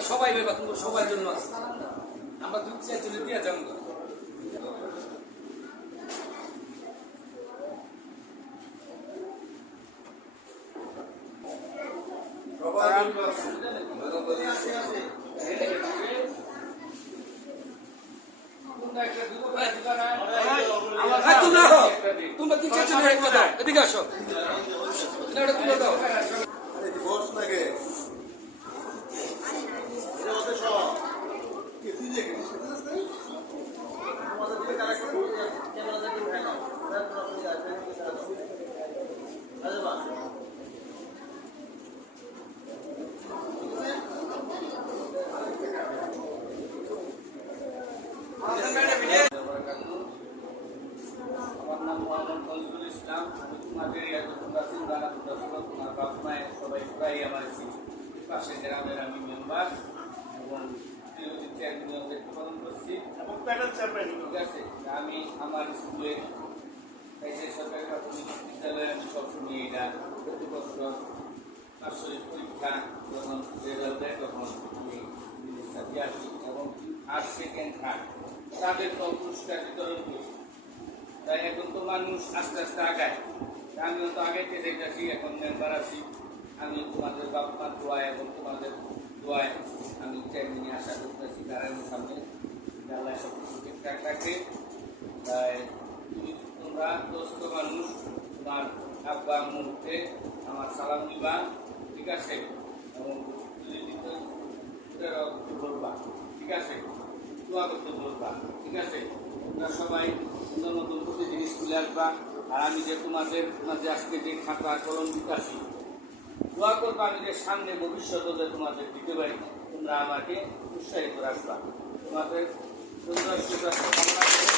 আমরা সবাই বেবা তোমার সবার জন্য আছে আমরা দুই চার চলে দিয়ে যাবো তোমরা তিন চার চলে দাও এদিকে আসো তুলে দাও পাশে গ্রামের আমি মেম্বার এবং উৎপাদন করছি ঠিক আছে আমি আমার স্কুলে সরকারি প্রাথমিক বিদ্যালয়ে আমি সবসময় এটা প্রতি বছর বার্ষিক পরীক্ষা যখন রেজাল্ট দেয় তখন আমি জিনিসটা দিয়ে আসি এবং ফার্স্ট সেকেন্ড থার্ড তাদেরকে পুরস্কার বিতরণ করি তাই এখন তো মানুষ আস্তে আস্তে আগায় আমিও তো আগাইতে যাইতেছি এখন মেম্বার আছি আমি তোমাদের বাপমার দোয়ায় এবং তোমাদের দোয়ায় আমি চেয়ারম্যানে আশা করতেছি কারণের সামনে আল্লাহ সব কিছু ঠিকঠাক রাখে তাই তোমরা দোস্ত মানুষ তোমার আব্বা মুহূর্তে আমার সালাম দিবা ঠিক আছে এবং বলবা ঠিক আছে দোয়া করতে বলবা ঠিক আছে তোমরা সবাই সুন্দর নতুন প্রতিদিন স্কুলে আসবা আর আমি যে তোমাদের মাঝে আজকে যে খাতা কলম দিতেছি দোয়া করবো আমি যে সামনে ভবিষ্যতে তোমাদের দিতে পারি তোমরা আমাকে উৎসাহিত রাখবা তোমাদের সুন্দর কামনা করে